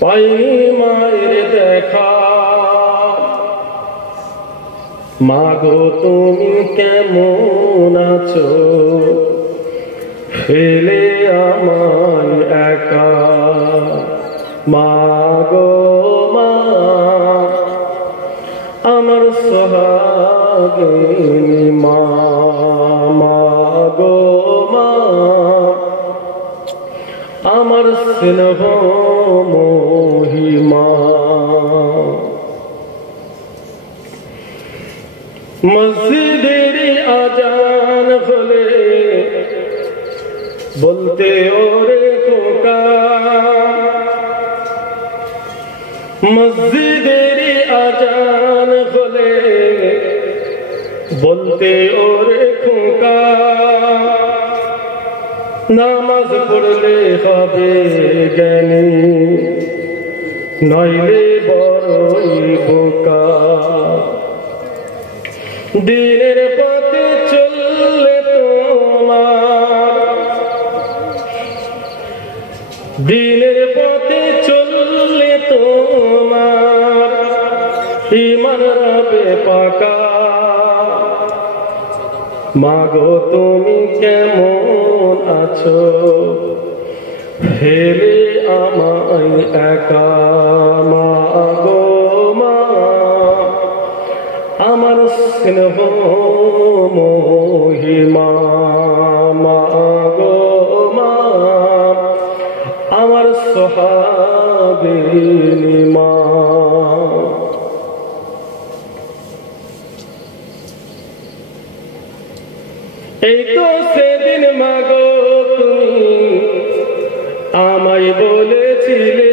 পাইনি মায়ের দেখা, মাগো তুমি কেমন আছো, ফেলে আমায় একা। মাগো মা আমার সোহাগিনী মা, মাগো মা আমার স্নেহ মহিমা। মসজিদের আজান হলে বলতে ওরে খোকা, মসজিদের আজান হলে বলতে ওরে খোকা, নামাজ পড়লে হবে জ্ঞানী, নইলে বড়ই বোকা। দিনের পথে চললে তোমার, দিনের পথে চললে তোমার ঈমান রবে পাকা। মাগো তুমি কেমন আছো, ফেলে আমায় একা। মাগো মা আমার স্নেহ মহিমা, মাগো মা আমার সোহাগিনী মা। এই তো সেদিন মাগো তুমি আমায় বলেছিলে,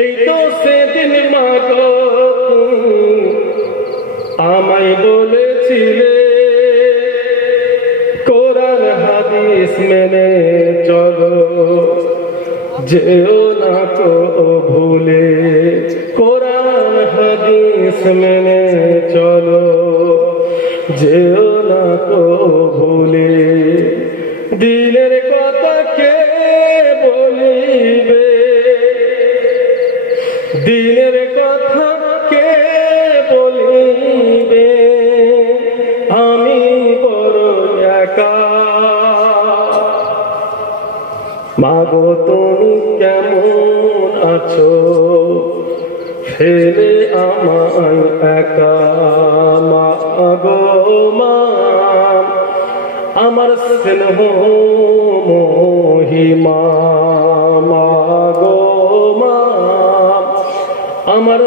এই তো সেদিন মাগো তুমি আমায় বলেছিলে, কোরআন হাদিস মেনে চলো, যেও না কো ভুলে। কোরআন হাদিস মেনে চলো, যেও না কো ভুলে। দিলের কথা কে বলিবে, দিনের কথা কে বলিবে, আমি বড় একা। মাগো তুমি কেমন আছো, ফেলে আমায় একা। মাগো মা আমার স্নেহ মহিমা, মাগো মা আমার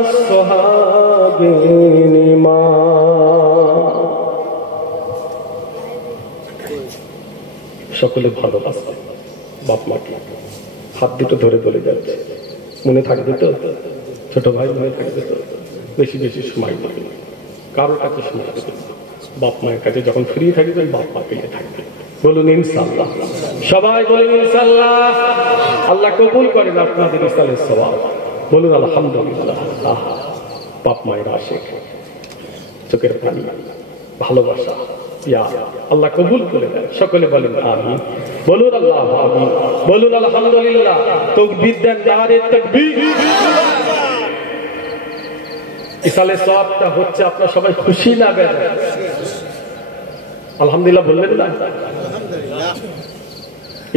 সোহাগিনী মা। সকলে ভালোবাসে বাপ মাকে, হাত দুটো ধরে বলে যাচ্ছে, মনে থাকবে তো ছোট ভাই, মনে থাকবে তো? বেশি বেশি সময় দেবে, কারোর কাছে সময় দেবে, বাপ মায়ের কাছে যখন ফ্রি থাকবেন বাপ মা পেয়ে থাকবে। বলুন ইনশাআল্লাহ, সবাই বলুন ইনশাআল্লাহ। আল্লাহ কবুল করেন আপনাদের ইসলামের সওয়াব। বলুন আলহামদুলিল্লাহ। বাপ মায়ের আশিক, চোখের পানি, ভালোবাসা, ইয়া আল্লাহ কবুল করে দেন। সকলে বলেন আমিন। বলুন আল্লাহ আমিন। বলুন আলহামদুলিল্লাহ। তাকবীর দেন, নারে তাকবীর। ইসালে সওয়াবটা হচ্ছে আপনারা সবাই খুশি না বেজার? আলহামদুলিল্লাহ বললেন না?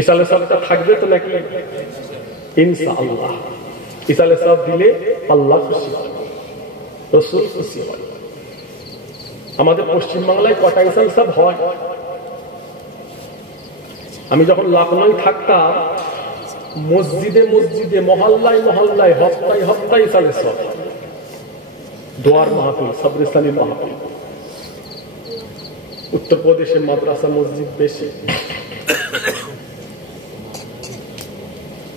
ইসালে সওয়াবটা থাকবে তো নাকি? ইনশাআল্লাহ। ইসালে সওয়াব দিলে আল্লাহ খুশি হয়, রাসূল খুশি হয়। আমাদের পশ্চিম বাংলায় কটা ইসালে সওয়াব হয়? আমি যখন লখনৌ থাকতাম, মসজিদে মসজিদে, মহল্লায় মহল্লায়, হপ্তায় হপ্তায় ইসালে সওয়াব, দোয়ার মাহফিল, সবরিস্তানি মাহফিল। উত্তরপ্রদেশের মাদ্রাসা মসজিদ বেশি।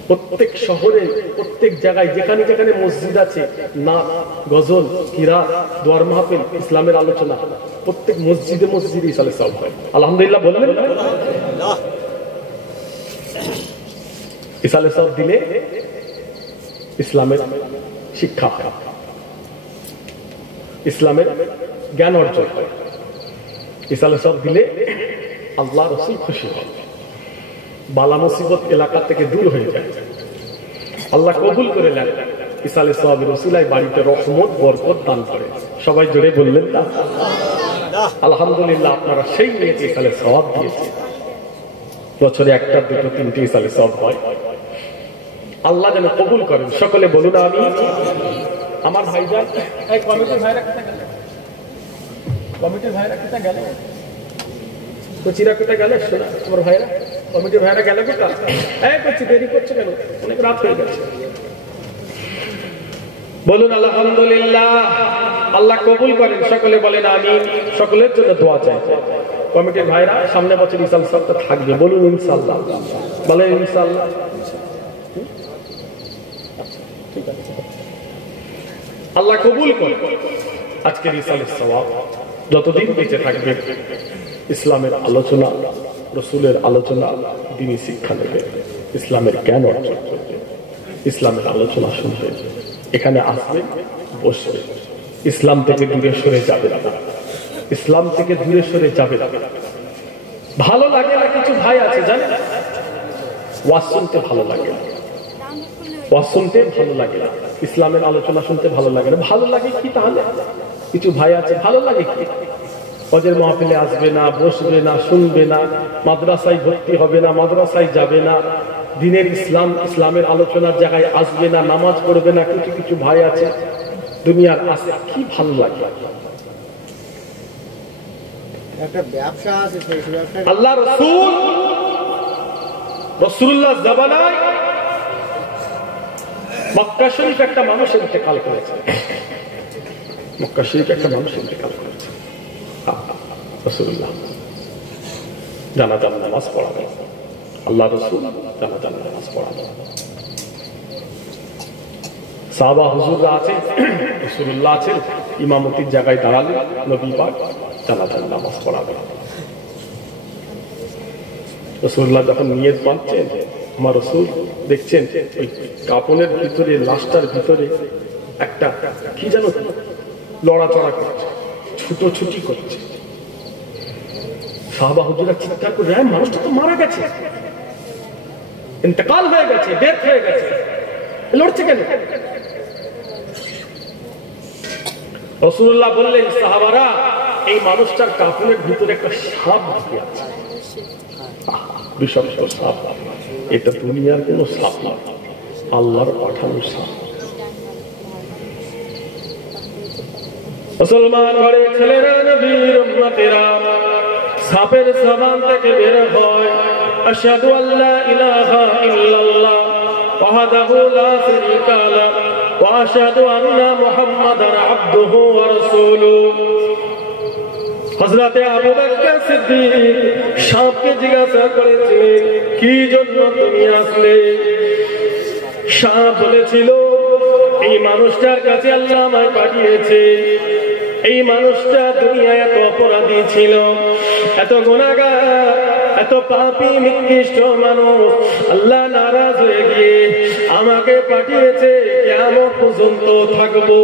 প্রত্যেক শহরে, প্রত্যেক জায়গায় যেখানে যেখানে মসজিদ আছে, নাচ, গজল, কিরাত, দোয়ার মাহফিল, ইসলামের আলোচনা, প্রত্যেক মসজিদে মসজিদে ইসালে সওয়াব হয়। আলহামদুলিল্লাহ বললেন। ইসালে সওয়াব দিলে ইসলামের শিক্ষা হয়, ইসলামের জ্ঞান অর্জন হয়। ইসালে সওয়াব দিলে আল্লাহ রাসূল খুশি হন, বালা মুসিবত এলাকা থেকে দূর হয়ে যায়, আল্লাহ কবুল করে নেন। ইসালে সওয়াবের ওসিলায় বাড়িতে রহমত বরকত দান করে। সবাই জোরে বললেন না আলহামদুলিল্লাহ। আপনারা সেই নিয়েছে ইসালে সওয়াব দিয়েছে। বছরে একটা দুটো তিনটে ইসালে সওয়াব হয়, আল্লাহ যেন কবুল করেন। সকলে বলুন আমি। আমার ভাইজান এই কমিটির ভাইরা কোথায় গেল? কমিটির ভাইরা কোথায় গেল? কোচিরা কোথায় গেল? শোনা আমার ভাইরা, কমিটির ভাইরা গেল কোথায়? এই করছি, দেরি করছে কেন? অনেক রাত হয়ে গেছে। বলুন আলহামদুলিল্লাহ। আল্লাহ কবুল করেন। সকলে বলেন আমি। সকলের জন্য দোয়া চাই। কমিটির ভাইরা সামনে বছর ইনশাআল্লাহ থাকবে, বলুন ইনশাআল্লাহ। বলেন ইনশাআল্লাহ। ঠিক আছে, আল্লাহ কবুল করেন। আজকের ইসালের সওয়াব যতদিন বেঁচে থাকবে ইসলামের আলোচনা, রসুলের আলোচনা, দ্বীনি শিক্ষা নেবে, ইসলামের জ্ঞান অর্জন করবে, ইসলামের আলোচনা শুনবে, এখানে আসবে, বসবে, ইসলাম থেকে দূরে সরে যাবে না, ইসলাম থেকে দূরে সরে যাবে না। ভালো লাগে না, কিছু ভাই আছে জানেন, ওয়াজ শুনতে ভালো লাগে না, ওয়াজ শুনতে ভালো লাগে না, ইসলামের আলোচনা শুনতে ভালো লাগে না। ভালো লাগে কি তাহলে? কিছু ভাই আছে ভালো লাগে কি, ওয়াজের মাহফিলে আসবে না, বসবে না, শুনবে না, মাদ্রাসায় ভর্তি হবে না, মাদ্রাসায় যাবে না, দ্বীনের ইসলামের আলোচনার জায়গায় আসবে না, নামাজ পড়বে না। কিছু কিছু ভাই আছে দুনিয়ার আছে, কি ভালো লাগে। একটা ব্যবসা আছে, সেই ব্যবসা আল্লাহ রাসূলুল্লাহ জামানায় মক্কা শরীফ একটা মানুষ ইন্তেকাল করেছে, মক্কা শরীফ একটা মানুষ ইন্তেকাল করেছে। রাসূলুল্লাহ জানাজার নামাজ পড়াবেন, আল্লাহ রাসূল জানাজার নামাজ পড়াবেন। সাহাবা হুজুররা আছে, রাসূলুল্লাহ আছেন, ইমামতির জায়গায় দাঁড়ালে নবী পাক জানাজার নামাজ পড়াবেন। রাসূলুল্লাহ যখন নিয়ত বাঁধছেন, আমার রাসূল দেখছেন ওই কাপনের ভিতরে, লাশটার ভিতরে একটা কি যেন লড়াচড়া করছে, ছুটোছুটি করছে। সাহাবা হুজুররা চিৎকার করে, মানুষটা তো মারা গেছে, ইন্তেকাল হয়ে গেছে, ডেথ হয়ে গেছে, লড়ছে কেন? রাসূলুল্লাহ বললেন, সাহাবারা, এই মানুষটার কাপনের ভিতরে একটা সাপ ঢুকে আছে, বিষাক্ত সাপ। এটা দুনিয়ার কোন সাপ না, আল্লাহর পাঠানো সাপ। মুসলমান ঘরে ছেলেরা, নবীর উম্মতেরা, সাপের জবান থেকে বের হয় আশহাদু আল্লা ইলাহা ইল্লাল্লাহ ওয়াহদাহু লা শারীকা লাহু ওয়া আশহাদু আন্না মুহাম্মাদান আবদুহু ওয়া রাসূলুহু। হযরতে আবু বকর সিদ্দিক সাপকে জিজ্ঞাসা করেছিলেন, কি জন্য তুমি আসলে? সাপ বলেছিল, এই মানুষটার কাছে আল্লাহ আমায় পাঠিয়েছে। এই মানুষটা দুনিয়ায় এত অপরাধী ছিল, এত গুনাহগার, এত পাপী নিকৃষ্ট মানুষ, আল্লাহ নারাজ হয়ে গিয়ে আমাকে পাঠিয়েছে, কিয়ামত পর্যন্ত থাকবো।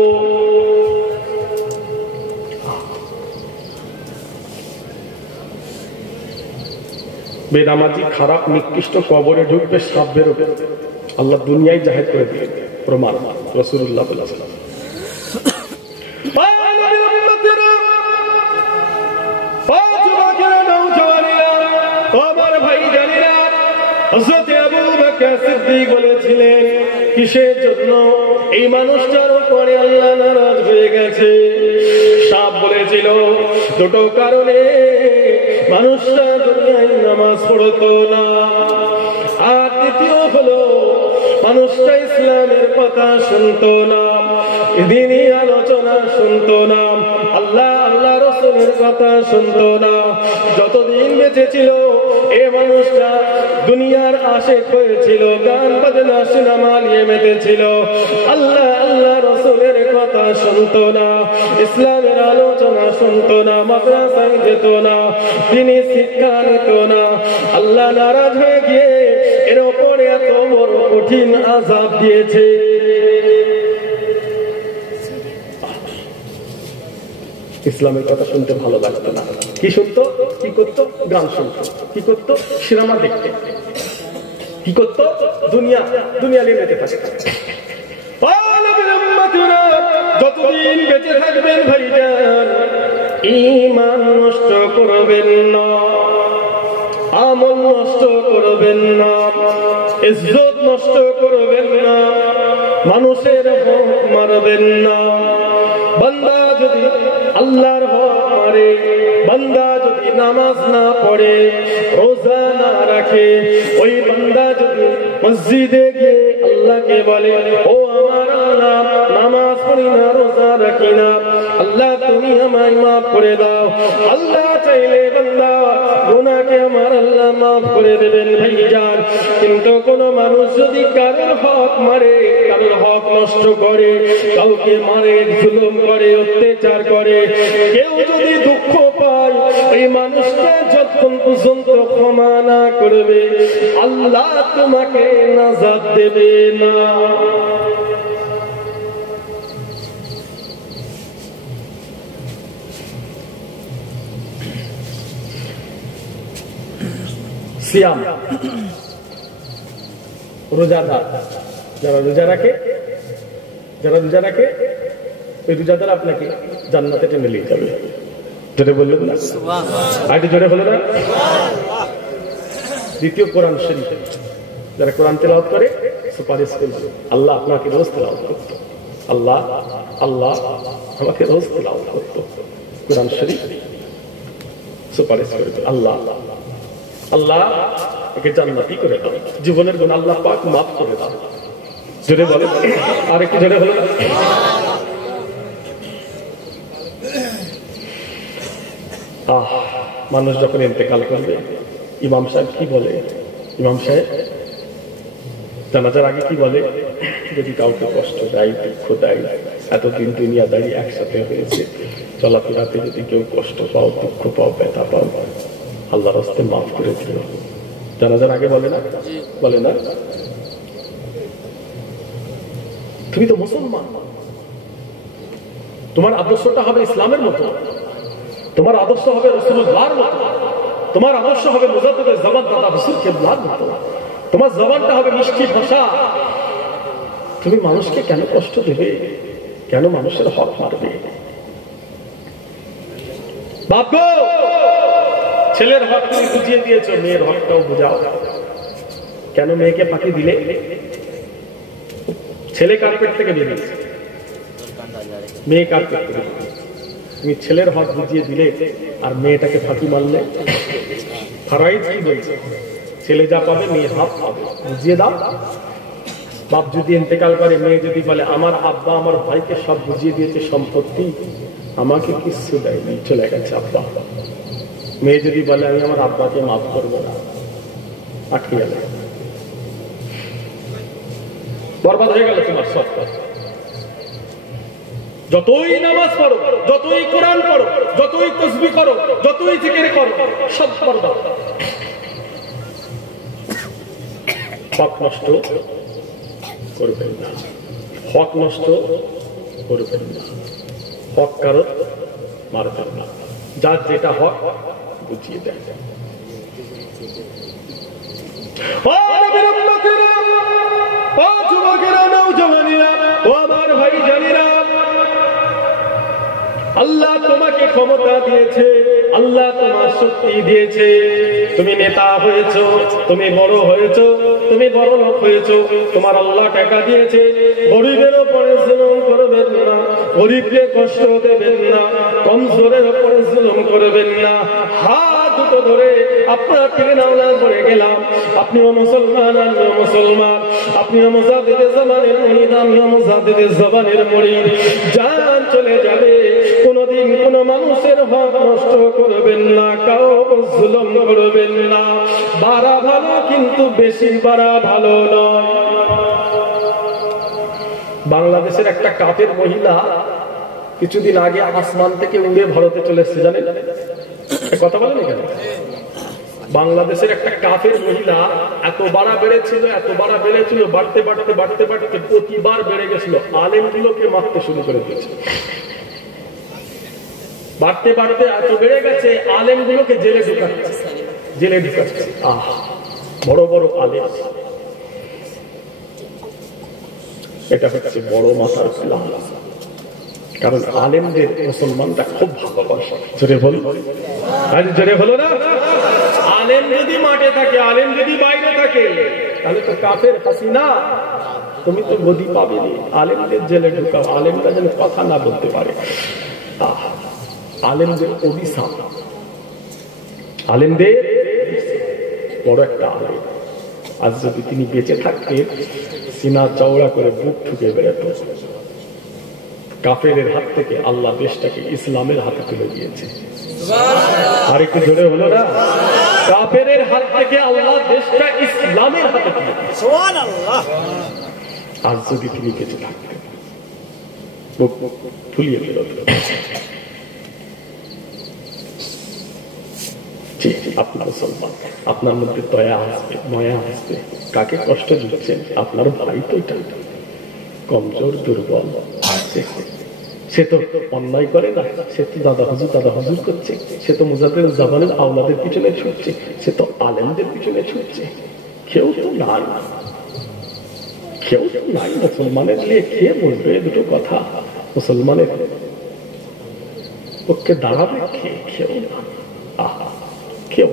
বেনামাজি, খারাপ, নিকৃষ্ট কবরে ঢুকবে, সাপ বেরোবে, আল্লাহ দুনিয়ায় জাহির করে দিলেন। প্রমাণ রাসূলুল্লাহ বলেছেন। বলেছিলেন, কিসের জন্য? এই মানুষটার উপরে আল্লাহ নারাজ হয়ে গেছে। সাপ বলেছিল, দুটো কারণে মানুষটা দুনিয়ায় নামাজ পড়তো না, আর দ্বিতীয় হলো মানুষটা ইসলামের কথা শুনতো না, দ্বীনি আলোচনা শুনতো না, আল্লাহ আল্লাহ রাসূলের কথা শুনতো না। যতদিন বেঁচে ছিল এ মানুষটা দুনিয়ার আশিক হয়েছিল, গান বাজনা সিনেমা নিয়ে মেতেছিল, আল্লাহ আল্লাহ রাসূলের কথা শুনতো না, ইসলামের আলোচনা শুনতো না, মাদ্রাসায় যেত না, দ্বীনি শিক্ষা নিত না। আল্লাহ নারাজ হয়ে গিয়ে এর উপরে এত বড় কঠিন আযাব দিয়েছে। ইসলামের কথা শুনতে ভালো লাগতো না। কি শুনতো, কি করতো? গান শুনতো। কি করতো? সিনেমা দেখতো। কি করতো? দুনিয়া নিয়ে মেতে থাকতো। যতদিন বেঁচে থাকবেন ভাইজান, ঈমান নষ্ট করবেন না, আমল নষ্ট করবেন না, ইজ্জত নষ্ট করবেন না, মানুষের হক মারবেন না। বান্দা যদি আল্লাহর হক মারে, বান্দা যদি নামাজ না পড়ে, রোজা না রাখে, ওই বান্দা যদি মসজিদে গিয়ে আল্লাহকে বলে, ও আমার আল্লাহ, নামাজ পড়ি না, রোজা রাখি না, আল্লাহ তুমি আমায় মাফ করে দাও, আল্লাহ চাইলে বান্দা গুনাহকে আমার আল্লাহ মাফ করে দেবেন ভাইজান। কিন্তু কোন মানুষ যদি কারোর হক মারে, কারোর হক নষ্ট করে, কাউকে মারে, জুলুম করে, অত্যাচার করে, কেউ যদি দুঃখ পায়, এই মানুষটা যতক্ষণ পর্যন্ত ক্ষমা না করবে, আল্লাহ তোমাকে নাজাত দেবে না। সিয়াম, রোজাদার যারা রোজা রাখে, ওই রোজাদার আপনাকে জান্নাতে টেনে নিয়ে যাবে। জোরে বললেন না? আরেকটু জোরে হলো না? দ্বিতীয় কোরআন শরীফ, যারা কোরআন তেলাওয়াত করে সুপারিশ করবে, আল্লাহ আপনাকে রোজ তেলাওয়াত করতো, আল্লাহ আমাকে রোজ তেলাওয়াত করতো, কোরআন শরীফ সুপারিশ করবে, আল্লাহ একে জান্নাতি করে দাও, জীবনের গুনাহ আল্লাহ পাক মাফ করে দাও। জোরে বলে, আর একটু জোরে হলো। মানুষ যখন ইন্তেকাল করবে, ইমাম সাহেব কি বলে? ইমাম সাহেব জানাজার আগে কি বলে? যদি কাউকে কষ্ট দেয়, দুঃখ দেয়, এতদিন দুনিয়াদারি একসাথে হয়েছে, চলাফেরাতে যদি কেউ কষ্ট পাও, দুঃখ পাও, ব্যথা পাও, আল্লাহর রাস্তে মাফ করে দিও। জানাজার আগে বলে না? বলে না? তুমি তো মুসলমান, তোমার আদর্শটা হবে ইসলামের মতো, তোমার আদর্শ হবে রাসূলুল্লাহর মতো, তোমার আদর্শ হবে মুজাদ্দিদের জবান দাদা হুজুর কিবলার মতো, তোমার জবানটা হবে মিষ্টি ভাষা। তুমি মানুষকে কেন কষ্ট দেবে? কেন মানুষের হক মারবে? বাপ গো, ছেলের হক তুমি বুঝিয়ে দিয়েছো, মেয়ের হকটাও বুঝাও। কেন মেয়েকে ফাঁকি দিলে? ছেলে কার্পেট থেকে বেরিয়েছে, মেয়ে কার্পেট থেকে বেরিয়েছে। তুমি ছেলের হক বুঝিয়ে দিলে আর মেয়েটাকে ফাঁকি মারলে। ফারাইজ কি বলছে? ছেলে যা পাবে মেয়ে হাফ পাবে, বুঝিয়ে দাও। বাপ যদি ইন্তেকাল করে, মেয়ে যদি বলে আমার আব্বা আমার ভাইকে সব বুঝিয়ে দিয়েছে সম্পত্তি, আমাকে কিছু দেয়নি, চলে গেছে আব্বা। মেয়ে যদি বলে আমি আমার আব্বাকে মাফ করবো না, আটকে গেল, বরবাদ হয়ে গেল তোমার সব। যতই নামাজ পড়ো, যতই কোরআন পড়ো, যতই তাসবিহ করো, যতই জিকির করো, সব বরবাদ। হক নষ্ট করবেন না, হক নষ্ট করবেন না, হক কারো মারবেন না, যার যেটা হক বুঝিয়ে দেন। আল্লাহ তোমাকে ক্ষমতা দিয়েছে, আল্লাহ তোমার শক্তি দিয়েছে, তুমি নেতা হয়েছো, তুমি বড় হয়েছো, তুমি বড় লোক হয়েছো, তোমার আল্লাহ টাকা দিয়েছে। গরিবের উপরে জুলুম করবেন না, গরিবকে কষ্ট দেবেন না, কমজোরের উপরে জুলুম করবেন না। হাত দুটো ধরে আপনার থেকে নাওলা করে গেলাম, আপনিও মুসলমান, আমিও মুসলমান, আপনিও মুজাদ্দিদে জামানের মুরিদ, আমিও মুজাদ্দিদে জামানের মুরিদ। জান চলে যাবে, কোনদিন কোন মানুষের হক নষ্ট করবেন না, কারো জুলুম করবেন না। বাড়া ভালো, কিন্তু বেশি বাড়া ভালো নয়। বাংলাদেশের একটা কাফের মহিলা কিছুদিন আগে আসমান থেকে উড়ে ভারতে চলে এসেছে, জানেন? কথা বলেন কেন? বাংলাদেশের একটা কাফের মহিলা এত বাড়া বেড়েছিল, বাড়তে বাড়তে বাড়তে বাড়তে প্রতিবার বেড়ে গেছিল, আলেমগুলোকে মারতে শুরু করে দিয়েছে। বাড়তে বাড়তে এত বেড়ে গেছে, আলেমগুলোকে জেলে ঢুকাচ্ছে। বড় বড় আলেম, এটা হচ্ছে বড় মাথার প্ল্যান। কারণ আলেমদের মুসলমানরা খুব ভালোবাসে। জোরে বল, জোরে হলো না? আলেম যদি মাঠে থাকে, আলেম যদি বাইরে থাকে, তাহলে তো কাফের হাসিনা তুমি তো গদি পাবে। আলেমদের জেলে ঢুকাও, আলেমরা যেন কথা না বলতে পারে। আলেমদের অভিশাপ, আলেমদের বড় একটা আলেম আজ যদি তিনি বেঁচে থাকতেন, সিনা চওড়া করে বুক ঠুকে বেড়াতো। কাফেরের হাত থেকে আল্লাহ দেশটাকে ইসলামের হাতে তুলে দিয়েছে। আর একটু জোরে হলো না? কাফেরের হাত থেকে আল্লাহ দেশটা ইসলামের হাতে তুলে দিয়েছে। সুবহানাল্লাহ। আজ যদি তিনি বেঁচে থাকতেন, বুক ফুলিয়ে বেরোতো। আপনার মুসলমান, আপনার মধ্যে দয়া আসবে, মায়া আসবে। কাকে কষ্ট দিচ্ছেন? আপনার ভাই তো এটা কমজোর, দুর্বল। সে তো অন্যায় করে না, সে তো দাদা হুজুর করছে, সে তো মুজাফির জামানের আওলাদের পিছনে ছুটছে, সে তো আলেমদের পিছনে ছুটছে। কেউ তো নাই, মুসলমানের নিয়ে কে বলবে দুটো কথা? মুসলমানের পক্ষে দাঁড়াবে কেউ না। কেউ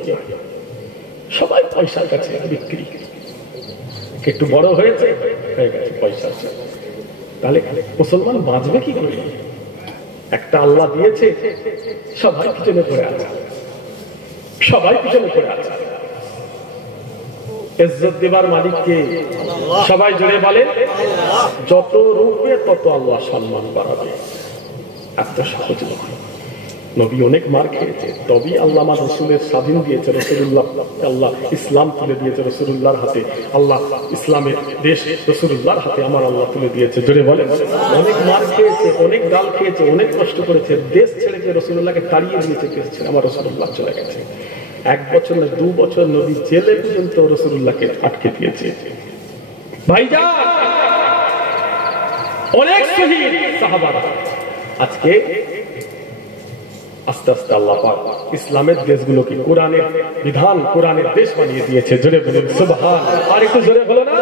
সবাই পয়সার কাছে বিক্রি। একটু বড় হয়েছে, হয়ে গেছে পয়সা। তাহলে মুসলমান বাঁচবে কি করে? একটা আল্লাহ দিয়েছে, সবাই পিছনে পড়ে আছে, ইজ্জত দেবার মালিককে সবাই জোরে বলেন। যত রূপে তত আল্লাহ সম্মান বাড়াবে। এত সহজ নয়। নবী অনেক মার খেয়েছে, তবেই আল্লাহ আমার রসুলের স্বাধীন দিয়েছে। রসুল্লাহ আল্লাহ ইসলাম তুলে দিয়েছে রসুল্লাহর হাতে। আল্লাহ ইসলামের দেশ রসুল্লাহর হাতে আমার আল্লাহ তুলে দিয়েছে। জোরে বলেন। অনেক মার খেয়েছে, অনেক গাল খেয়েছে, অনেক কষ্ট করেছে, দেশ ছেড়েছে, রসুল্লাহকে তাড়িয়ে দিয়েছে, দেশ ছেড়ে আমার রসুল্লাহ চলে গেছে। 1 বছর না 2 বছর নবী জেলে পর্যন্ত রসুল্লাহকে আটকে দিয়েছে। ভাইজান, অনেক শহীদ সাহাবারা আজকে আস্তে আস্তে আল্লাহ পাক ইসলামের দেশগুলোকে কোরআনের বিধান, কোরআনের দেশ বানিয়ে দিয়েছে। জোরে বলুন সুবহান। আর একটু জোরে হলো না?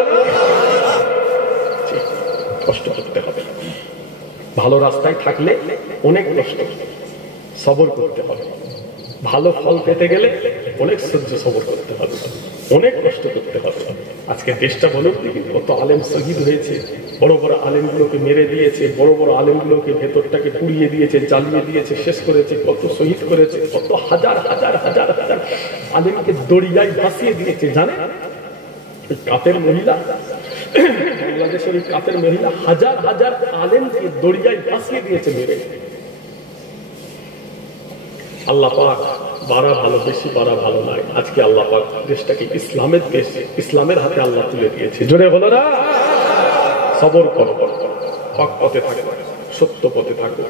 কষ্ট করতে হবে। ভালো রাস্তায় থাকলে অনেক কষ্ট, সবর করতে হবে। ভালো ফল পেতে গেলে অনেক সহ্য সবর করতে হবে, অনেক কষ্ট করতে হবে। আজকে দেশটা বলুন কত আলেম শহীদ হয়েছে। বড় বড় আলেমগুলোকে মেরে দিয়েছে, বড় বড় আলেমগুলোকে ভেতরটাকে পুড়িয়ে দিয়েছে, জ্বালিয়ে দিয়েছে, শেষ করেছে। কত শহীদ করেছে, কত হাজার হাজার হাজার হাজার আলেমকে দড়িয়ায় ভাসিয়ে দিয়েছে। জানে কাফের মহিলা, বাংলাদেশের এই কাফের মহিলা হাজার হাজার আলেমকে দড়িয়ায় ভাসিয়ে দিয়েছে মেরে। আল্লাহ পাক বাড়া ভালো, বেশি বাড়া ভালো নয়। আজকে আল্লাহ পাক দেশটাকে ইসলামের দেশ, ইসলামের হাতে আল্লাহ তুলে দিয়েছে। জোরে বলো না? সবর করো, হক পথে থাকো, সত্য পথে থাকো,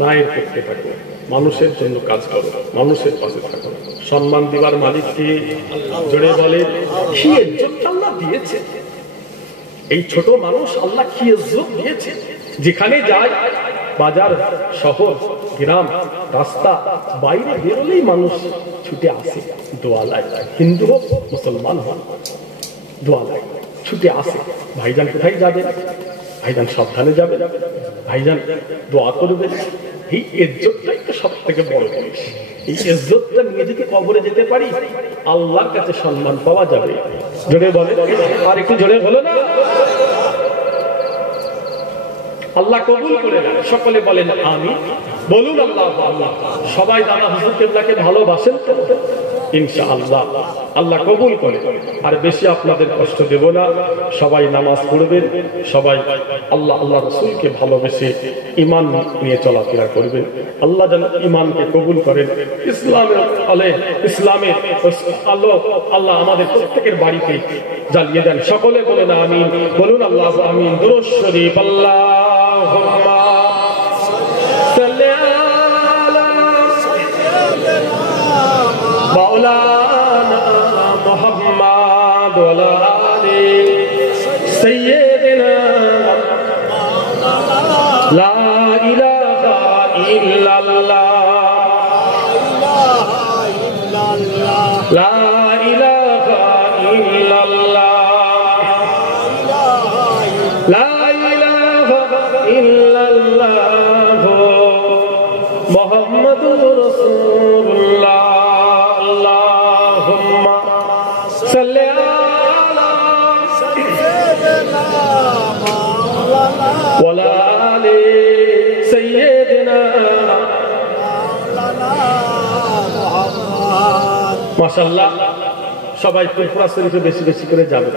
ন্যায়ের পক্ষে থাকো, মানুষের জন্য কাজ করো, মানুষের পাশে থাকো। সম্মান দিবার মালিককে জোরে বলে। কি ইজ্জত আল্লাহ দিয়েছে এই ছোট মানুষ, আল্লাহ কি ইজ্জত দিয়েছে। যেখানে যায়, বাজার, শহর, গ্রাম, রাস্তা, বাইরে বেরোলেই মানুষ ছুটে আসে দোয়া লাই। হিন্দু হোক, মুসলমান হোক, দোয়া লাই, ছুটে আসে। ভাইজান কোথায় যাবেন? ভাইজান সাবধানে যাবেন, ভাইজান দোয়া করবেন। এই ইজ্জতটাই তো সব থেকে বড় জিনিস। এই ইজ্জতটা নিয়ে যদি কবরে যেতে পারি, আল্লাহর কাছে সম্মান পাওয়া যাবে। জোরে বলে, আর একটু জোরে হলো না? আল্লাহ কবুল করে নেন। সকলে বলেন আমিন। বলুন আল্লাহ আল্লাহ। সবাই দাদা হুজুর কেবলাকে ভালোবাসেন তো? ইনশাআল্লাহ আল্লাহ কবুল করে। আর বেশি আপনাদের কষ্ট দেব না। সবাই নামাজ পড়বেন, সবাই আল্লাহ আল্লাহ রসুলকে ভালোবেসে ঈমান নিয়ে চলাফেরা করবেন। আল্লাহ যেন ঈমানকে কবুল করেন। ইসলামের আলে ইসলামের আলো আল্লাহ আমাদের প্রত্যেকের বাড়িতে জ্বালিয়ে দেন। সকলে বলেন আমিন। বলুন আল্লাহ আমিন। দুরূদ শরীফ। আল্লাহুম্মা সাল্লি আলা মাওলানা মুহাম্মদ ওয়া আলা আলি সাইয়্যিদিনা লা ইলাহা ইল্লাল্লাহ ইল্লাল্লাহ মুহাম্মাদুর রাসূলুল্লাহ আল্লাহুম্মা সাল্লি আলা সাইয়্যিদিনা মাওলানা ওয়ালা আলি সাইয়্যিদিনা মাওলানা মুহাম্মদ। মাশাআল্লাহ, সবাই ফুরফুরা শরীফে বেশি বেশি করে যাবে।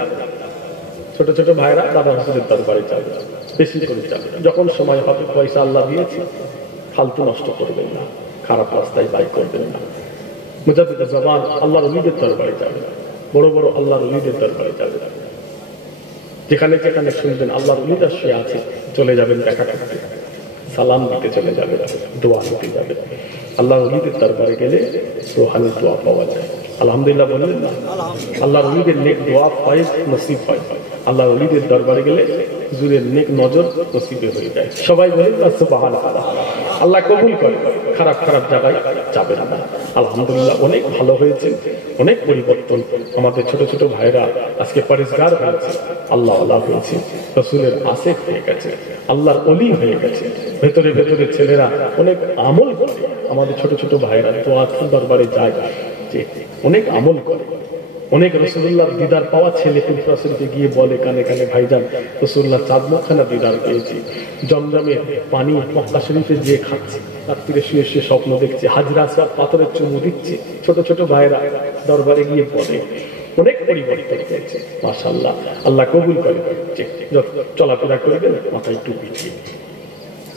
ছোট ছোট ভাইরা দাদা হুজুরের দরবারে যাবে, বেশি করে যাবে। যখন সময় হবে, পয়সা আল্লাহ দিয়েছে, ফালতু নষ্ট করবেন না, খারাপ রাস্তায় বাইক করবেন না। মুজাদ্দিদ জামান আল্লাহর ওলিদের দরবারে যাবে, বড় বড় আল্লাহর ওলিদের দরবারে যাবে। যেখানে যেখানে শুনবেন আল্লাহর ওলিরা শুয়ে আছে, চলে যাবেন দেখা করতে, সালাম দিতে চলে যাবে, দোয়া দিতে যাবে। আল্লাহর ওলিদের দরবারে গেলে রুহানি দোয়া পাওয়া যায়। আলহামদুলিল্লাহ বললেন না? আল্লাহর ওলিদের নেক দোয়া ফয়েজ নসিব হয়। আল্লাহর ওলিদের দরবারে গেলে হুজুরের নেক নজর নসিবে হয়ে যায়। সবাই বলেন না সুবহানাল্লাহ। আল্লাহ কবুল করে, খারাপ খারাপ জায়গায় যাবেন না। আলহামদুলিল্লাহ অনেক ভালো হয়েছে, অনেক পরিবর্তন। আমাদের ছোট ছোট ভাইরা আজকে পরিষ্কার হয়েছে, আল্লাহ আল্লাহ হয়েছে, রাসূলের আশেক হয়ে গেছে, আল্লাহর ওলি হয়ে গেছে। ভেতরে ভেতরে ছেলেরা অনেক আমল করে। আমাদের ছোট ছোট ভাইরা দোয়া দরবারে যায়, যে অনেক আমল করে। অনেক রাসূলুল্লাহর দিদার পাওয়া ছেলে ফুরফুরা শরীফে গিয়ে বলে কানে কানে, ভাইজান রাসূলুল্লাহ চাঁদ মুখখানা দিদার পেয়েছি, জমজমের পানি মক্কা শরীফে যেয়ে খাচ্ছে, রাত্রিরে শুয়ে শুয়ে স্বপ্ন দেখছে, হাজরা আসওয়াদ পাথরের চুমু দিচ্ছে। ছোট ছোট ভাইরা দরবারে গিয়ে বলে, অনেক পরিবর্তন হয়েছে। মাশাআল্লাহ, আল্লাহ কবুল করে। চলাফেরা করবেন মাথায় টুপি দিয়ে,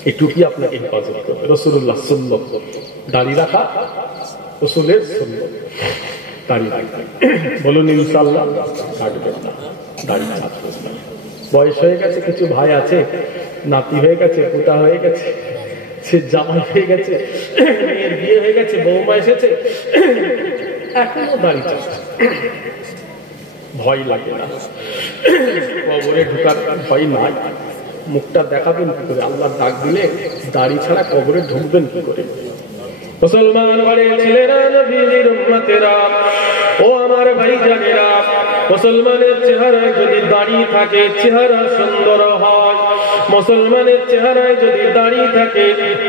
এই টুপি আপনাকে হেফাজত করবে। রাসূলুল্লাহ সুন্নাত, দাড়ি রাখা রাসূলের সুন্নাত। দাড়ি রাখবেন, বলুন ইনশাআল্লাহ কাটবেন না, দাড়ি ছাড়বেন না। বয়স হয়ে গেছে, কিছু ভাই আছে নাতি হয়ে গেছে, পোতা হয়ে গেছে, সে জামাই হয়ে গেছে, মেয়ের বিয়ে হয়ে গেছে, বৌমা এসেছে, এখনো দাড়ি চাচ্ছে। ভয় লাগে না, কবরে ঢুকার ভয় নাই। মুখটা দেখাবেন কি করে? আল্লাহ ডাক দিলে দাড়ি ছাড়া কবরে ঢুকবেন কি করে? মুসলমান ঘরের ছেলেরা, নবীর উম্মতেরা, ও আমার ভাইজানেরা, মুসলমানের চেহারায় যদি দাড়ি থাকে, চেহারা সুন্দর হয়। মুসলমানের চেহারায় যদি দাড়ি থাকে,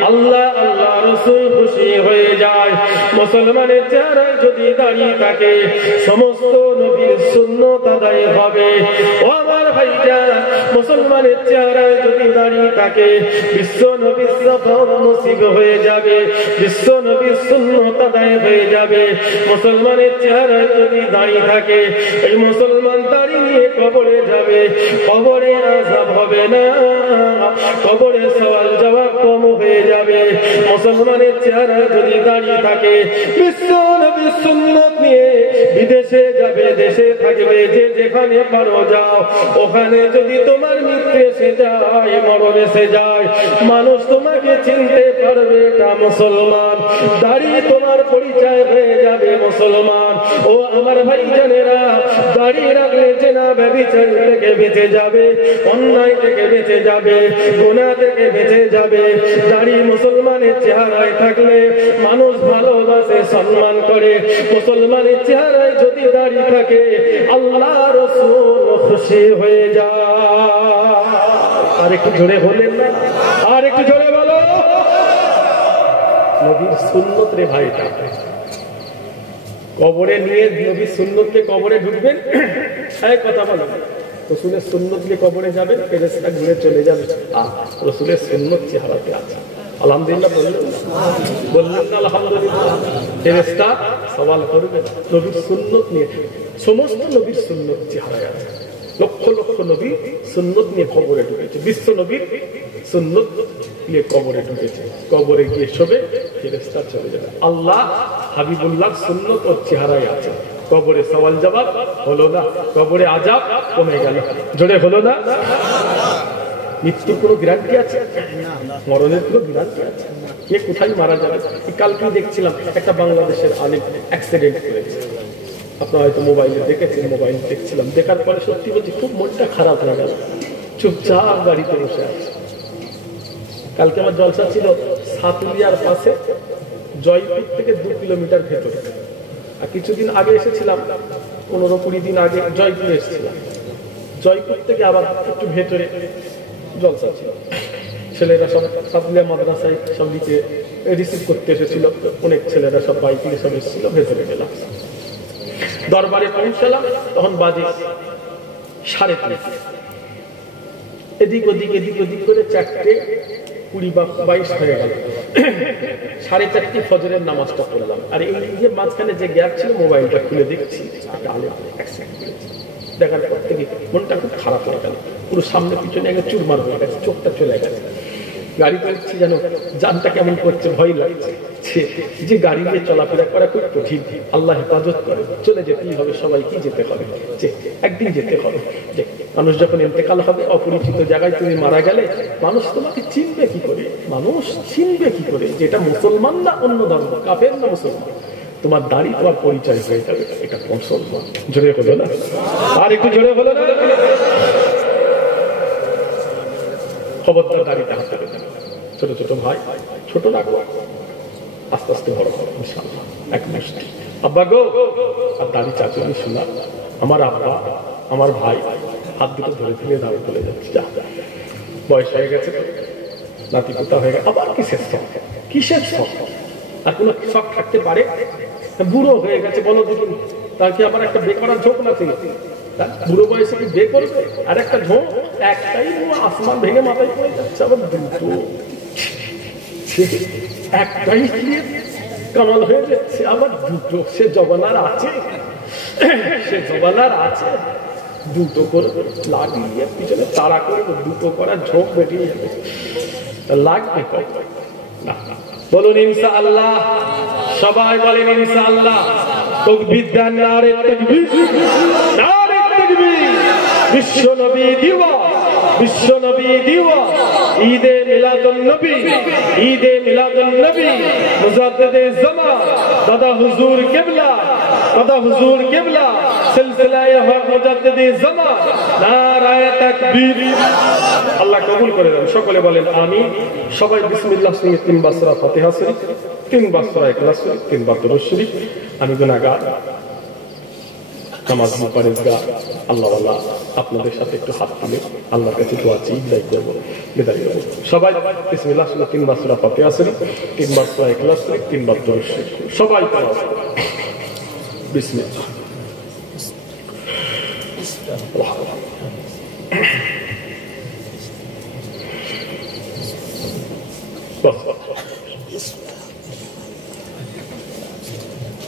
আল্লাহ আল্লাহ রাসূল খুশি হয়ে যায়। মুসলমানের চেহারায় যদি দাড়ি থাকে, সমস্ত নবীর সুন্নাত আদায় হবে। ও আমার ভাইজান, মুসলমানের চেহারায় যদি দাড়ি থাকে, বিশ্ব নবীর সফর নসিব হয়ে যাবে, বিশ্ব নবীর সুন্নাত আদায় হয়ে যাবে। মুসলমানের চেহারায় যদি দাড়ি থাকে, এই মুসলমান দাড়ি নিয়ে কবরে যাবে, কবরে আযাব হবে না, কবরে সওয়াল জবাব কম হয়ে যাবে। মুসলমানের চেহারায় যদি দাড়ি থাকে, বিশ্ব নবীর সুন্নাত নিয়ে বিদেশে যাবে, দেশে থাকবে, যে যেখানে পারো যাও। ওখানে যদি তোমার মৃত্যু এসে যায়, মরণ এসে যায়, মানুষ তোমাকে চিনতে পারবে এটা মুসলমান। দাড়ি তোমার পরিচয় হয়ে যাবে মুসলমান। ও আমার ভাইজানেরা, দাড়ি রাখলে জেনা ব্যভিচার থেকে বেঁচে যাবে, অন্যায় থেকে বেঁচে যাবে, গুনাহ থেকে বেঁচে যাবে। দাড়ি মুসলমানের চেহারায় থাকলে মানুষ ভালোবাসে, সম্মান করে। মুসলমানের চেহারায় যদি দাড়ি থাকে, আল্লাহ রাসূল খুশি হয়ে যায়। আর একটু জোরে বলেন না, আর একটু জোরে বলো। নবীর সুন্নত রে ভাইটা, কবরে নিয়ে নবীর সুন্নতকে কবরে ঢুকবেন, এই কথা বলো। রাসূলের সুন্নত নিয়ে কবরে যাবেন, ফেরেশতা ঘুরে চলে যাবে, রাসূলের সুন্নত চেহারাতে আছে। আলহামদুলিল্লাহ বললেন না? আলহামদুলিল্লাহ। ফেরেশতা সওয়াল করবে নবীর সুন্নত নিয়ে, সমস্ত নবীর সুন্নত চেহারায় আছে। লক্ষ লক্ষ নবী সুন্নত নিয়ে কবরে ঢুকেছে, বিশ্ব নবীর সুন্নত নিয়ে কবরে ঢুকেছে। কবরে গিয়ে শোবে, ফেরেশতা চলে যাবে। আল্লাহ হাবিবুল্লাহ সুন্নত ওর চেহারায় আছে। কবরে সওয়াল জবাব হলো না, কবরে আযাব কমে গেল। জোরে হলো না? মৃত্যুর কোনো গ্যারান্টি আছে? মরণের কোনো গ্যারান্টি আছে? কে কোথায় মারা যাবে? কালকে দেখছিলাম একটা বাংলাদেশের আলেম অ্যাক্সিডেন্ট করেছে। আপনারা হয়তো মোবাইলে দেখেছেন, মোবাইল দেখছিলাম, দেখার পরে সত্যি বলছি খুব মনটা খারাপ হয়ে গেল। চুপচাপ গাড়িতে বসে আছে। কালকে আমার জলসা ছিল সাতুলিয়ার পাশে, জয়পুর থেকে 2 কিলোমিটার ভেতরে। আর কিছুদিন আগে এসেছিলাম, 15-20 দিন আগে জয়পুরে এসেছিলাম। জয়পুর থেকে আবার একটু ভেতরে জলসা ছিল, ছেলেরা সব সাদলিয়া মাদ্রাসায় সব লিখে রিসিভ করতে এসেছিল, অনেক ছেলেরা সব বাইকে সব এসেছিল, ভেতরে গেলাম, দরবারে পৌঁছালাম, তখন বাজে 3:30, এদিক ওদিক করে 4:20 হয়ে গেল, 4:30 ফজরের নামাজটা পড়লাম, আর এই যে মাঝখানে যে গ্যাপ ছিল মোবাইলটা খুলে দেখছি, দেখার পর থেকে মনটা খুব খারাপ হয়ে গেল, পুরো সামনে পিছনে একটা চুরমার হয়ে গেছে, চোখটা চলে গেছে, গাড়ি করছি যেন জানটা কেমন করছে, ভয় লাগছে, যে গাড়ি নিয়ে চলাফেরা করা খুব কঠিন, আল্লাহ হেফাজত করে, চলে যেতেই হবে, সবাইকে যেতে হবে, যে একদিন যেতে হবে, যে মানুষ যখন ইন্তেকাল হবে, অপরিচিত জায়গায় তুমি মারা গেলে মানুষ তোমাকে চিনবে কি করে, মানুষ চিনবে কি করে যে এটা মুসলমান না অন্য ধর্ম, কাফের না মুসলমান, তোমার দাড়ি তোমার পরিচয় হয়ে যাবে, এটা মুসলমান। জোরে হলো না, আর একটু জোরে হলো না, খবরদার দাড়িটা হাতে দেবে, ছোট ছোট ভাই, ছোট রাখো, আস্তে আস্তে বড় করো ইনশাআল্লাহ, এক মাস আব্বা গো, আর দাড়ি চাচুনি শোনা, আমার আব্বা আমার ভাই হাত দুটো ধরে ধরে দাঁড়ে চলে যাচ্ছে, যা বয়স হয়ে গেছে, নাতি পোতা হয়ে গেছে, আবার কিসের শখ, কিসের শখ, আর কোনো শখ থাকতে পারে, বুড়ো হয়ে গেছে বলো দেখি, তাকে আবার একটা বেকার ঝোঁক না থেকে, বুড়ো বয়সে কি বে করবে, আর একটা ঝোঁক, একটাই আসমান ভেঙে মাথায় পড়ে যাচ্ছে, আবার দুটো, একটাই কামাল হয়ে যাচ্ছে, আবার দুটো, সে জবানার আছে, সে জবানার আছে, দুটো করে লাগিয়ে পিছনে তাড়া করে দুটো করার ঝোঁক বেরিয়ে যাবে, লাগবে না, বলুন ইনশাআল্লাহ, সবাই বলেন ইনশাআল্লাহ, তাকবীর দেন, নারে তাকবীর, নারে তাকবীর, বিশ্ব নবী দিবস, বিশ্ব নবী দিবস, ঈদে মিলাদুন নবী, ঈদে মিলাদুন নবী, মুজাদ্দিদে জামান, দাদা হুজুর কিবলা, দাদা হুজুর কিবলা, সিলসিলায়ে হক মুজাদ্দিদে জামান, নারায়ে তাকবীর। আল্লাহ কবুল করে দেন, সকলে বলেন আমিন। সবাই বিসমিল্লাহ নিয়ে 3 বার সূরা ফাতিহা শরীফ, 3 বার সূরা ইখলাস শরীফ, 3 বার দুরূদ শরীফ। আমি গুনাহগার, নামাজ মুপারেজগার, আল্লাহওয়ালা, আপনাদের সাথে একটু হাত তুলে আল্লাহর কাছে দোয়া চাই, বিদায় করব, বিদায় করব। সবাই বিসমিল্লাহ 3 বার সূরা ফাতিহা শরীফ, 3 বার সূরা ইখলাস শরীফ, 3 বার দুরূদ শরীফ। সবাই বিসমিল্লাহ।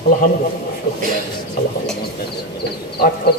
আলহামদুলিল্লাহ, আল্লাহ আজ কত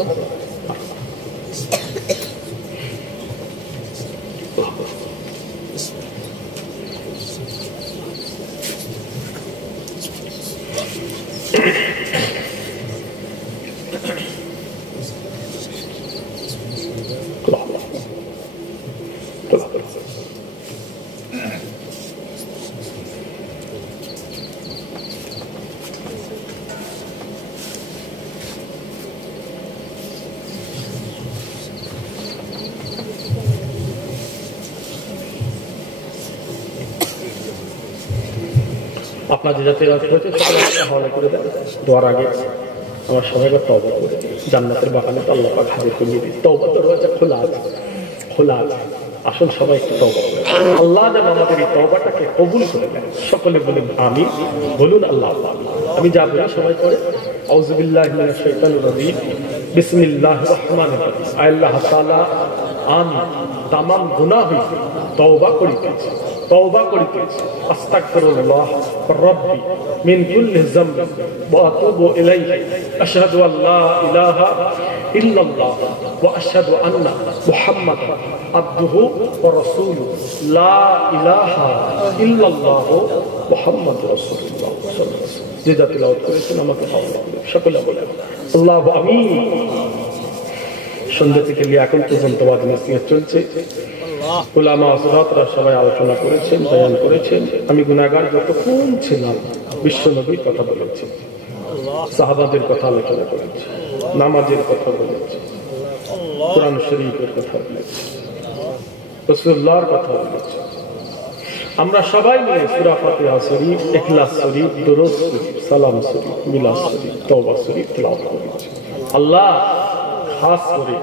আপনার যে জাতীয় রাত হয়েছে হাওলা করে দেন। দোয়ার আগে আমার সবাইকে তওবা করে জান্নাতের বাগানে তো আল্লাহ পাক হাজির করে দিই। তওবা দরজা খোলা আছে, খোলা আছে। আসুন সবাই একটু তওবা করে, আল্লাহ যেন আমাদের এই তওবাটাকে কবুল করে নেন। সকলে বলুন আমিন, বলুন আল্লাহ। আমি যা বলি সবাই করে আউযু বিল্লাহি মিনাশ শাইতানির রাজিম, বিসমিল্লাহির রহমানির রহিম। আল্লাহ তাআলা আমি তামাম গুনাহ হইতে তওবা করিতেছি, তওবা করিতেছি। আস্তাগফিরুল্লাহ রাব্বি মিন কুল্লি যামব ওয়া আতুবু ইলাইহি। আশহাদু আল্লা ইলাহা ইল্লাল্লাহ ওয়া আশহাদু আন্না মুহাম্মাদান আবদুহু ওয়া রাসূলুহু। লা ইলাহা ইল্লাল্লাহ মুহাম্মাদুর রাসূলুল্লাহ সাল্লাল্লাহু আলাইহি ওয়াসাল্লাম। যে যা তিলাওয়াত করেছেন আমাকে ক্ষমা করুন। সকলে বলেন আল্লাহু আমিন। সন্ধ্যা থেকে নিয়ে এখন পর্যন্ত ওয়াজ নসিহত চলছে। উলামা হযরতরা সবাই আলোচনা করেছেন, বয়ান করেছেন। আমি গুনাহগার যতক্ষণ ছিলাম বিশ্ব নবীর কথা বলেছি, সাহাবাদের কথা আলোচনা করেছি, নামাজের কথা বলেছি, কোরআন শরীফের কথা বলেছি, রাসূলুল্লাহর কথা বলেছি। আমরা সবাই মিলে সূরা ফাতিহা শরীফ, ইখলাস শরীফ, দুরূদ শরীফ, সালাম শরীফ, মিলাদ শরীফ, তওবা শরীফ তেলাওয়াত করেছি। আল্লাহ খাস করে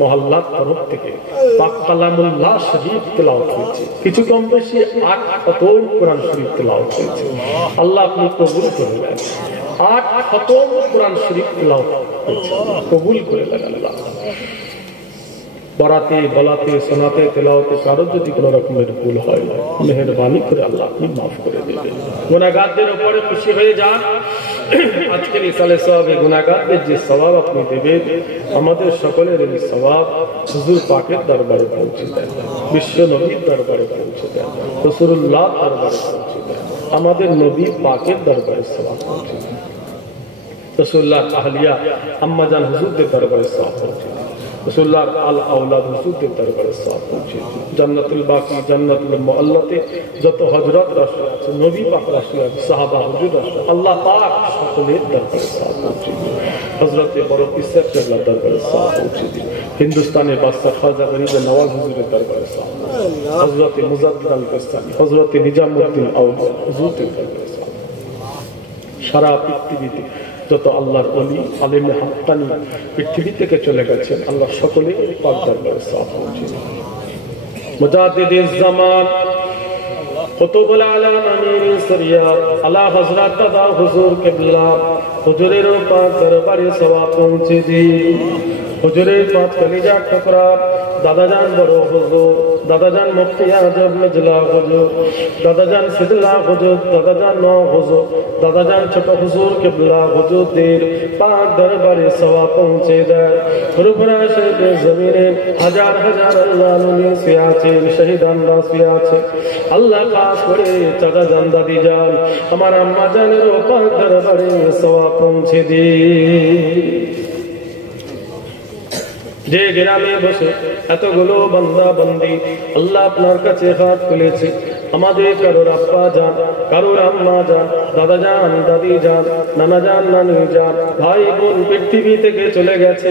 মহল্লার তরফ থেকে পাক কালামুল্লাহ শরীফ তেলাওয়াত হয়েছে, কিছু কম বেশি 8 খতম কোরআন শরীফ তেলাওয়াত হয়েছে। আল্লাহ আপনি কবুল করলেন, 8 খতম কোরআন শরীফ তেলাওয়াত হয়েছে, কবুল করলেন আল্লাহ। পড়াতে বলাতে শোনাতে তেলাওয়াতে কারো যদি কোনো রকমের ভুল হয়, মেহেরবানি করে আল্লাহ আপনি মাফ করে দেবেন। গুনাহগারদের উপরে খুশি হয়ে যান। আজকের ইসালে সওয়াবে গুনাহগারদের যে সওয়াব আপনি দেবেন, আমাদের সকলের এই সওয়াব হুজুর পাকের দরবারে পৌঁছে দেন, বিশ্ব নবীর দরবারে পৌঁছে দেন, রাসূলুল্লাহ দরবারে পৌঁছে দেন, আমাদের নবী পাকের দরবারে সওয়াব পৌঁছে দেন, রাসূলুল্লাহ আহলিয়া আম্মাজান হুজুরদের দরবারে সওয়াব পৌঁছে দেন, রাসূলুল্লাহর আল আওলাদ হুজুরদের দরবারে সওয়াব পৌঁছে দেন। জান্নাতুল বাকি, জান্নাতুল মুআল্লাতে যত হযরত রাসূল আছে, নবী পাক রাসূল আছে, সাহাবা হুজুর আছে, আল্লাহ পাক সকলের দরবারে সওয়াব পৌঁছে দেন। হযরতে বড় ইসা কেবলার দরবারে সওয়াব পৌঁছে দেন। হিন্দুস্তানের বাদশা খাজা গরিব নওয়াজ হুজুরের দরবারে সওয়াব, হযরতে মুজাদ্দিদ আল কাস্তানি, হযরতে নিজামউদ্দিন আউলিয়া হুজুরের দরবারে সওয়াব। সারা পৃথিবীতে যত আল্লাহর ওলি আলেমে হাক্কানি পৃথিবী থেকে চলে গেছেন, আল্লাহ সকলে পাক দরবারে সওয়াব পৌঁছে দেন। মুজাদ্দিদিজ জামান কুতুবুল আলাম আমির শরিয়ত আলা হযরত দাদা হুজুর কিবলা হুজুরের পাক দরবারে সওয়াব পৌঁছে দিন। হুজুরের পাক কলিজা টুকরা দাদাজান বড় হুজুর, দাদাজান মুফতি আজম মিজলা হুজুর, দাদাজান সিদলা হুজুর, দাদাজান নও হুজুর, দাদাজান ছোট হুজুর কিবলা হুজুরদের পাক দরবারে সওয়াব পৌঁছে দেন। রুবরা শরীফের জমিনে হাজার হাজার আল্লাহর ওলি শুয়ে আছেন, শহীদানরা শুয়ে আছে। আল্লাহ খাস করে চাচাজান দাদিজান আমার আম্মা জানেরও পাক দরবারে সওয়াব পৌঁছে দিন। যে গ্রামে বসে এতগুলো বান্দা বান্দি আল্লাহ আপনার কাছে হাত তুলেছে, আমাদের কারোর আব্বা যান, কারোর আম্মা যান, দাদা যান, দাদি যান, নানা যান, নানি যান, ভাই বোন পৃথিবী থেকে চলে গেছে,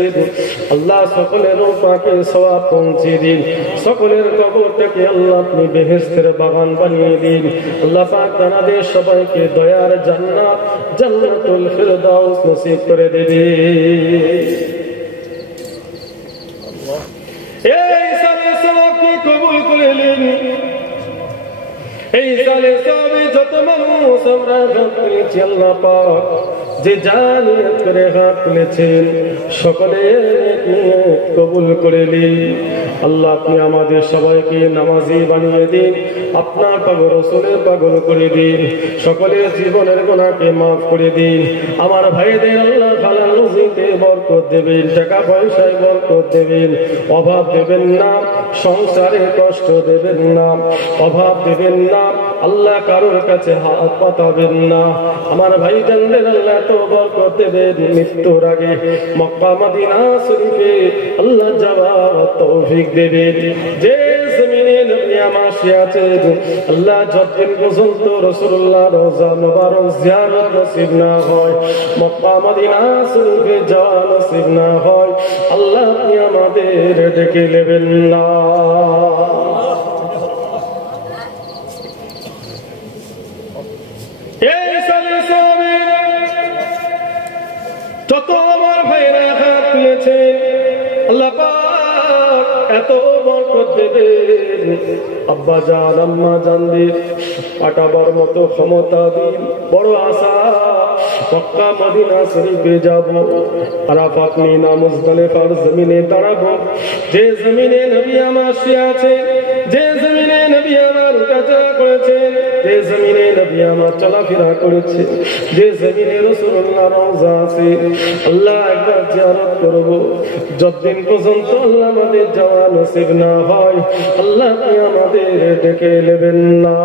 আল্লাহ সকলের পাকে সওয়াব পৌঁছে দিন। সকলের কবরটাকে আল্লাহ আপনি বেহেশতের বাগান বানিয়ে দিন। আল্লাহ পাক তাদের সবাইকে দয়ার জান্নাত, জান্নাতুল ফিরদাউস নসিব করে দেবেন। এই সালে সওয়াবকে কবুল করে নিন। এই সালে সওয়াবে যত মানুষ আমরা হাত তুলেছি, আল্লাহ পাক যে জানিয়াত করে হাত তুলেছেন সকলের নিয়ত কবুল করে নিন। আল্লাহ আপনি আমাদের সবাইকে নামাজি বানিয়ে দিন, আপনার পাগল রাসূলের পাগল করে দিন, সকলের জীবনের গুনাহকে মাফ করে দিন। আমার ভাইদের আল্লাহ হালাল রুজিতে বরকত দেবেন, টাকা পয়সায় বরকত দেবেন, অভাব দেবেন না, সংসারে কষ্ট দেবেন না, অভাব দেবেন না, আল্লাহ কারোর কাছে হাত পাতাবেন না। আমার ভাইজানদের আল্লাহ তো বরকত দেবেন, মৃত্যুর আগে মক্কা মদিনা শরীফে আল্লাহ যাওয়ার তৌফিক দেবেন। যে জমিনে নবী আমার শুয়ে আছেন, আল্লাহ যতদিন পর্যন্ত রাসূলুল্লাহ রওজা মুবারক জিয়ারত নসিব না হয়, মক্কা মদিনা শরীফে যাওয়া নসিব না হয়, আল্লাহ আপনি আমাদের ডেকে নেবেন না। যত আমার ভাইরা হাত তুলেছেন, আল্লাহ পাক এত বরকত দেবেন। আব্বা জান আম্মা জানদের কাটাবার মতো ক্ষমতা দিন। বড় আশা মক্কা মদিনা শরীফে যাব, আরাফাত মিনা মুজদালিফার জমিনে দাঁড়াবো, যে জমিনে নবী আমার শুয়ে আছেন, যে জমিনে নবী আমার কাজা করেছেন, যে জমিনে নবী আমার চলাফেরা করেছে, যে জমিনে রাসূলুল্লাহ রওজা আছে, আল্লাহ একবার জিয়ারত করব। যতদিন পর্যন্ত আল্লাহ আমাদের যাওয়া নসিব না হয়, আল্লাহ আপনি আমাদের ডেকে নেবেন না।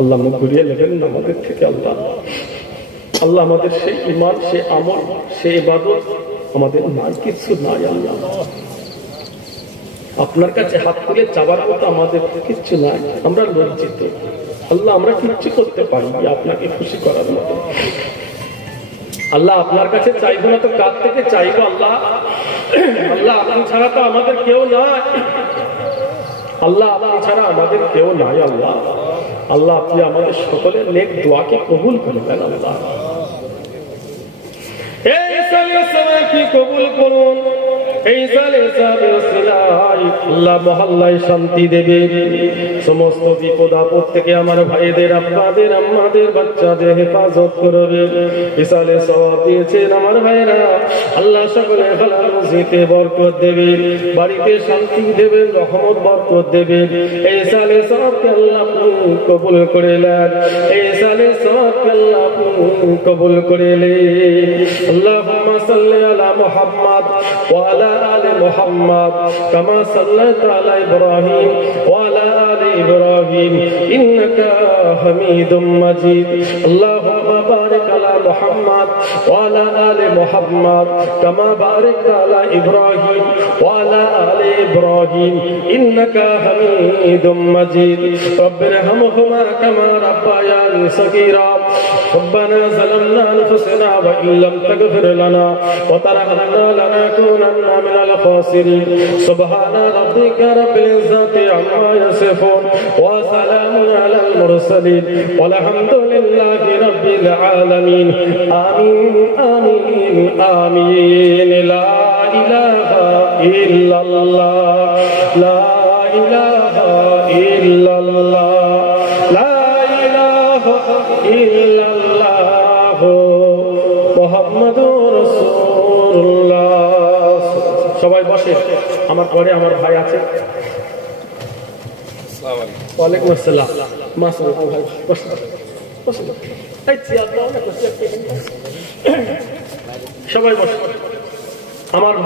আল্লাহ মুখ ঘুরিয়ে নেবেন না আমাদের থেকে। আল্লাহ আল্লাহ আমাদের সেই ঈমান, সেই আমল, সেই ইবাদত আমাদের নাই, কিছু নাই। আল্লাহ আপনার কাছে হাত তুলে চাবার মতো আমাদের কিচ্ছু নাই, আমরা লজ্জিত। আল্লাহ আমরা কিচ্ছু করতে পারি আপনাকে খুশি করার মতো। আল্লাহ আপনার কাছে চাইবো না তো কার থেকে চাইবো? আল্লাহ আল্লাহ আপনি ছাড়া তো আমাদের কেউ নাই। আল্লাহ আপনি ছাড়া আমাদের কেউ নাই। আল্লাহ আল্লাহ আপনি আমাদের সকলের নেক দোয়াকে কবুল করবেন। আল্লাহ এই সালে কি কবুল করুন, এই সালে আল্লাহ মহল্লায় শান্তি দেবে, সমস্ত বিপদ আপদ থেকে আমার ভাইদের, আপনাদের, আমাদের বাচ্চাদের হেফাজত করবে। ইসালে সওয়াব দিয়েছেন আমার ভাইরা, আল্লাহ সকলের হালাল রুজিতে বরকত দেবে, বাড়িতে শান্তি দেবেন, রহমত বরকত দেবেন। এই সালে সওয়াবকে আল্লাহ আপনি কবুল করে নেন, এই সালে সওয়াবকে আল্লাহ আপনি কবুল করে নেন। আল্লাহুম্মা সাল্লি আলা মুহাম্মাদ ওয়া আলা আলি মুহাম্মাদ কামা সাল্লাইতা আলা ইব্রাহিম ওয়া আলা আলি ইব্রাহিম ইন্নাকা হামিদুম মাজিদ। আল্লাহুম্মা বারিক আলা মুহাম্মাদ ওয়া আলা আলি মুহাম্মাদ কামা বারাকতা আলা ইব্রাহিম ওয়া আলা আলি ইব্রাহিম ইন্নাকা হামিদুম মাজিদ। রব্বিরহামহুমা কামা রাব্বায়ানি সগীরা। ربنا ظلمنا أنفسنا وإن لم تغفر لنا وترحمنا لنكونن من الخاسرين. سبحان ربك رب العزة عما يصفون وسلام على المرسلين والحمد لله رب العالمين. آمين آمين آمين. لا إله إلا الله لا إله إلا الله لا إله إلا মুহাম্মাদুর রাসূলুল্লাহ। সবাই বসে, আমার পরে আমার ভাই আছে। আসসালামু আলাইকুম। ওয়া আলাইকুম আসসালাম। মাশাআল্লাহ ভাই বসে বসে। এই চেয়ার দাও না, সবাই বসে আমার